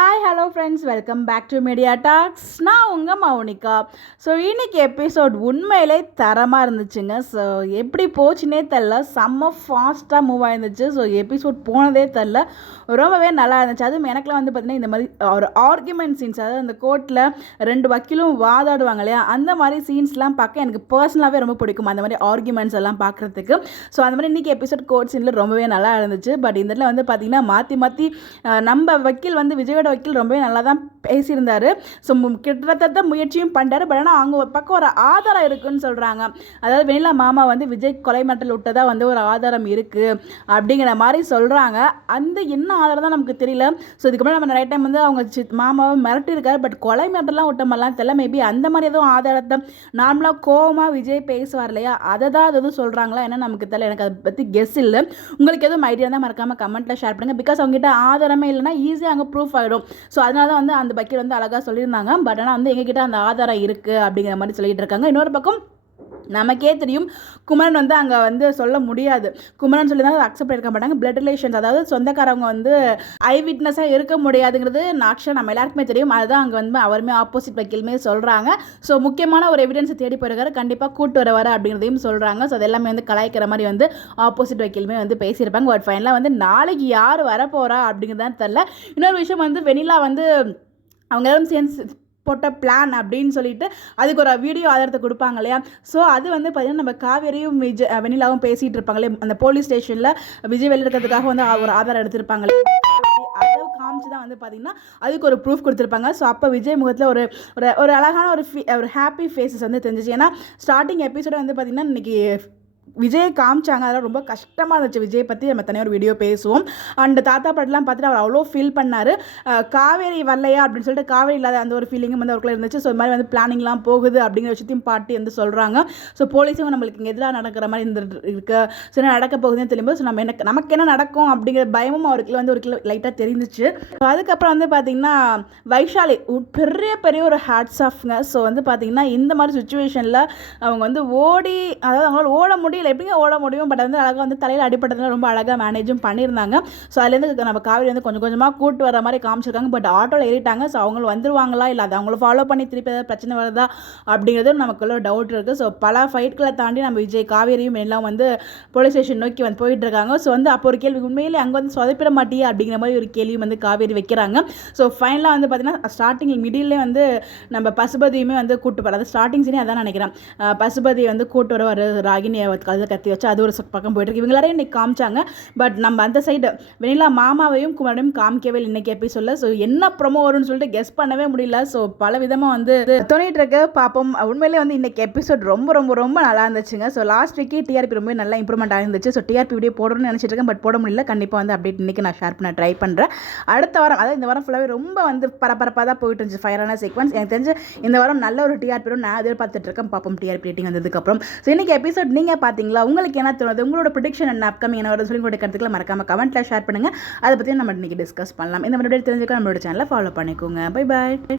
Hi hello friends, welcome back to media talks. நான் உங்கள் Mounika. So இன்றைக்கி எபிசோட் உண்மையிலே தரமாக இருந்துச்சுங்க. ஸோ எப்படி போச்சுன்னே தெரில, செம்ம ஃபாஸ்ட்டாக மூவ் ஆயிருந்துச்சு. ஸோ எபிசோட் போனதே தெரில, ரொம்பவே நல்லா இருந்துச்சு. அதுவும் எனக்குலாம் வந்து பார்த்திங்கன்னா இந்த மாதிரி ஒரு ஆர்குமெண்ட் சீன்ஸ், அதாவது அந்த கோர்ட்டில் ரெண்டு வக்கீலும் வாதாடுவாங்க இல்லையா, அந்த மாதிரி சீன்ஸ்லாம் பார்க்க எனக்கு பர்சனலாகவே ரொம்ப பிடிக்கும், அந்த மாதிரி ஆர்குமெண்ட்ஸ் எல்லாம் பார்க்குறதுக்கு. ஸோ அந்த மாதிரி இன்றைக்கி எபிசோட் கோர்ட் சீனில் ரொம்பவே நல்லா இருந்துச்சு. பட் இந்த இதில் வந்து பார்த்திங்கன்னா மாற்றி நம்ம வக்கீல் வந்து விஜயோட வக்கீல் ரொம்பவே நல்லா தான் பேசியிருந்தார். ஸோ கிட்டத்தட்ட முயற்சியும் பண்ணிட்டாரு. பட் ஆனால் அவங்க பக்கம் ஒரு ஆதாரம் இருக்குதுன்னு சொல்கிறாங்க. அதாவது வெண்ணிலா மாமா வந்து விஜய் கொலை மிரட்டல் விட்டதாக வந்து ஒரு ஆதாரம் இருக்குது அப்படிங்கிற மாதிரி சொல்கிறாங்க. அந்த என்ன ஆதாரம் தான் நமக்கு தெரியல. ஸோ இதுக்கப்புறம் நம்ம நிறைய டைம் வந்து அவங்க மாமாவை மிரட்டியிருக்காரு. பட் கொலை மிரட்டலாம் விட்ட மாதிரிலாம் தெரியல. மேபி அந்த மாதிரி எதுவும் ஆதாரத்தை நார்மலாக கோவமாக விஜய் பேசுவார் இல்லையா, அதை தான் அது எதுவும் சொல்கிறாங்களா என்ன நமக்கு தெரியல. எனக்கு அதை பற்றி கெஸ் இல்லை. உங்களுக்கு எதுவும் ஐடியா தான் மறக்காமல் கமெண்ட்டில் ஷேர் பண்ணுங்கள். பிகாஸ் அவங்ககிட்ட ஆதாரமே இல்லைனா ஈஸியாக அங்கே ப்ரூஃப் ஆகிடும். ஸோ அதனால தான் வந்து அந்த வக்கீல் வந்து அழகாக சொல்லியிருந்தாங்க. பட் ஆனால் வந்து எங்ககிட்ட அந்த ஆதாரம் இருக்குது அப்படிங்கிற மாதிரி சொல்லிட்டு இருக்காங்க. இன்னொரு பக்கம் நமக்கே தெரியும், குமரன் வந்து அங்கே வந்து சொல்ல முடியாது. குமரன் சொல்லி தான் அக்செப்ட் பண்ணியிருக்க மாட்டாங்க. பிளட் ரிலேஷன்ஸ், அதாவது சொந்தக்காரவங்க வந்து ஐ விட்னஸாக இருக்க முடியாதுங்கிறது நாக்ஷா நம்ம எல்லாருக்குமே தெரியும். அதுதான் அங்கே வந்து அவருமே ஆப்போசிட் வக்கீலுமே சொல்கிறாங்க. ஸோ முக்கியமான ஒரு எவிடன்ஸை தேடி போயிருக்காரு, கண்டிப்பாக கூட்டு வர அப்படிங்கிறதையும் சொல்கிறாங்க. ஸோ அது எல்லாமே வந்து கலாய்க்கிற மாதிரி வந்து ஆப்போசிட் வக்கீலுமே வந்து பேசியிருப்பாங்க. பட் ஃபைனலாக வந்து நாளைக்கு யார் வரப்போகிறா அப்படிங்கிறதான் தெரில. இன்னொரு விஷயம் வந்து வெண்ணிலா வந்து அவங்க எல்லாரும் சேர்ந்து போட்ட பிளான் அப்படின்னு சொல்லிட்டு அதுக்கு ஒரு வீடியோ ஆதாரத்தை கொடுப்பாங்க இல்லையா. ஸோ அது வந்து பார்த்திங்கன்னா நம்ம காவேரியும் வெண்ணிலாவும் பேசிகிட்டு இருப்பாங்களே அந்த போலீஸ் ஸ்டேஷனில் விஜய் வெளியில் இருக்கிறதுக்காக வந்து ஒரு ஆதாரம் எடுத்திருப்பாங்களே, அதை காமிச்சு தான் வந்து பார்த்திங்கன்னா அதுக்கு ஒரு ப்ரூஃப் கொடுத்துருப்பாங்க. ஸோ அப்போ விஜய் முகத்தில் ஒரு ஒரு அழகான ஒரு ஹாப்பி ஃபேஸஸ் வந்து தெரிஞ்சிச்சு. ஏன்னா ஸ்டார்டிங் எபிசோட வந்து பார்த்திங்கன்னா இன்றைக்கி விஜய் காமிச்சாங்க, அதெல்லாம் ரொம்ப கஷ்டமாக இருந்துச்சு. விஜய் பற்றி நம்ம தனியாக ஒரு வீடியோ பேசுவோம். அண்ட் தாத்தா பாட்டெலாம் பார்த்துட்டு அவர் அவ்வளோ ஃபீல் பண்ணார். காவேரி வரலையா அப்படின்னு சொல்லிட்டு காவேரி இல்லாத அந்த ஒரு ஃபீலிங்கும் வந்து அவருக்குள்ள இருந்துச்சு. ஸோ இது மாதிரி வந்து பிளானிங்லாம் போகுது அப்படிங்கிற விஷயத்தையும் பாட்டி வந்து சொல்கிறாங்க. ஸோ போலீஸும் நம்மளுக்கு இங்கே எதிராக நடக்கிற மாதிரி இருக்குது. ஸோ என்ன நடக்க போகுதுன்னு தெரியும்போது ஸோ நமக்கு என்ன நடக்கும் அப்படிங்கிற பயமும் அவருக்கு வந்து ஒரு லைட்டாக தெரிஞ்சிச்சு. ஸோ அதுக்கப்புறம் வந்து பார்த்திங்கன்னா வைஷாலி பெரிய ஒரு ஹேட்ஸ் ஆஃப்ங்க. ஸோ வந்து பார்த்திங்கன்னா இந்த மாதிரி சுச்சுவேஷனில் அவங்க வந்து அதாவது அவங்களால ஓட முடியல, எப்படிங்க ஓட முடியும். பட் வந்து அழகாக வந்து தலையில் அடிப்பட்டதுல ரொம்ப அழகாக மேனேஜும் பண்ணியிருந்தாங்க. ஸோ அதுலேருந்து நம்ம காவேரி வந்து கொஞ்சம் கொஞ்சமாக கூட்டு வர மாதிரி காமிச்சிருக்காங்க. பட் ஆட்டோவில் ஏறிட்டாங்க. ஸோ அவங்க வந்துருவாங்களா இல்லை அது அவங்கள ஃபாலோ பண்ணி திருப்பி ஏதாவது பிரச்சனை வருதா அப்படிங்கிறது நமக்குள்ள டவுட் இருக்குது. ஸோ பல ஃபைட்களை தாண்டி நம்ம விஜய் காவேரியும் எல்லாம் வந்து போலீஸ் ஸ்டேஷன் நோக்கி வந்து போயிட்டுருக்காங்க. ஸோ வந்து அப்போ ஒரு கேள்வி, உண்மையிலே அங்கே வந்து சொதப்பிட மாட்டியே அப்படிங்கிற மாதிரி ஒரு கேள்வியும் வந்து காவேரி வைக்கிறாங்க. ஸோ ஃபைனலாக வந்து பார்த்திங்கன்னா ஸ்டார்டிங் மிடில்லே வந்து நம்ம பசுபதியுமே வந்து கூட்டு போகிறார். அது ஸ்டார்டிங் சீனே அதான் நினைக்கிறேன். பசுபதி வந்து கூட்டு வருவார், ராகினியை கதை கத்தி வச்சு அது ஒரு பக்கம் போயிட்டுருக்கு. இவங்களாரையும் இன்றைக்கி காமிச்சாங்க. பட் நம்ம அந்த சைடு வெண்ணிலா மாமாவையும் குமரனையும் காமிக்கவே இல்லை இன்றைக்கி எபிசோடில். ஸோ என்ன ப்ரொமோ வரும்னு சொல்லிட்டு கெஸ் பண்ணவே முடியல. ஸோ பல விதமாக வந்து தோணிட்டு இருக்கு, பார்ப்போம். உண்மையிலே வந்து இன்றைக்கி எபிசோட் ரொம்ப நல்லா இருந்துச்சுங்க. ஸோ லாஸ்ட் வீக்கே டிஆர்பி ரொம்ப நல்லா இம்ப்ரூவ்மெண்ட் ஆகிருந்துச்சு. ஸோ டிஆர்பி வீடியோ போடணும்னு நினச்சிட்டு இருக்கேன், பட் போட முடியல. கண்டிப்பாக வந்து அப்டேட் இன்றைக்கி நான் ஷேர் பண்ண ட்ரை பண்ணுறேன். அடுத்த வாரம், அதாவது இந்த வாரம் ஃபுல்லாகவே ரொம்ப வந்து பரபரப்பாக தான் போயிட்டு இருந்துச்சு, ஃபயரான சீக்வன்ஸ். எனக்கு தெரிஞ்சு இந்த வாரம் நல்ல ஒரு டிஆர்பி நான் எதிர்பார்த்துட்டு இருக்கேன். பார்ப்போம் டிஆர்பி ரேட்டிங் வந்ததுக்கப்புறம். ஸோ இன்றைக்கி எபிசோட் நீங்கள் பார்த்தீங்களா? உங்களுக்கு என்ன தோணுது? உங்களோட ப்ரெடிக்ஷன் என்ன அப்கமிங் என்ன வருது சொல்லி உங்களோட கருத்துக்களை மறக்காம கமெண்ட்டில் ஷேர் பண்ணுங்கள். அதை பற்றி நம்ம இன்றைக்கி டிஸ்கஸ் பண்ணலாம். இந்த மாதிரி தெரிஞ்சுக்க நம்மளோட சேனலை ஃபாலோ பண்ணிக்கோங்க. Bye bye.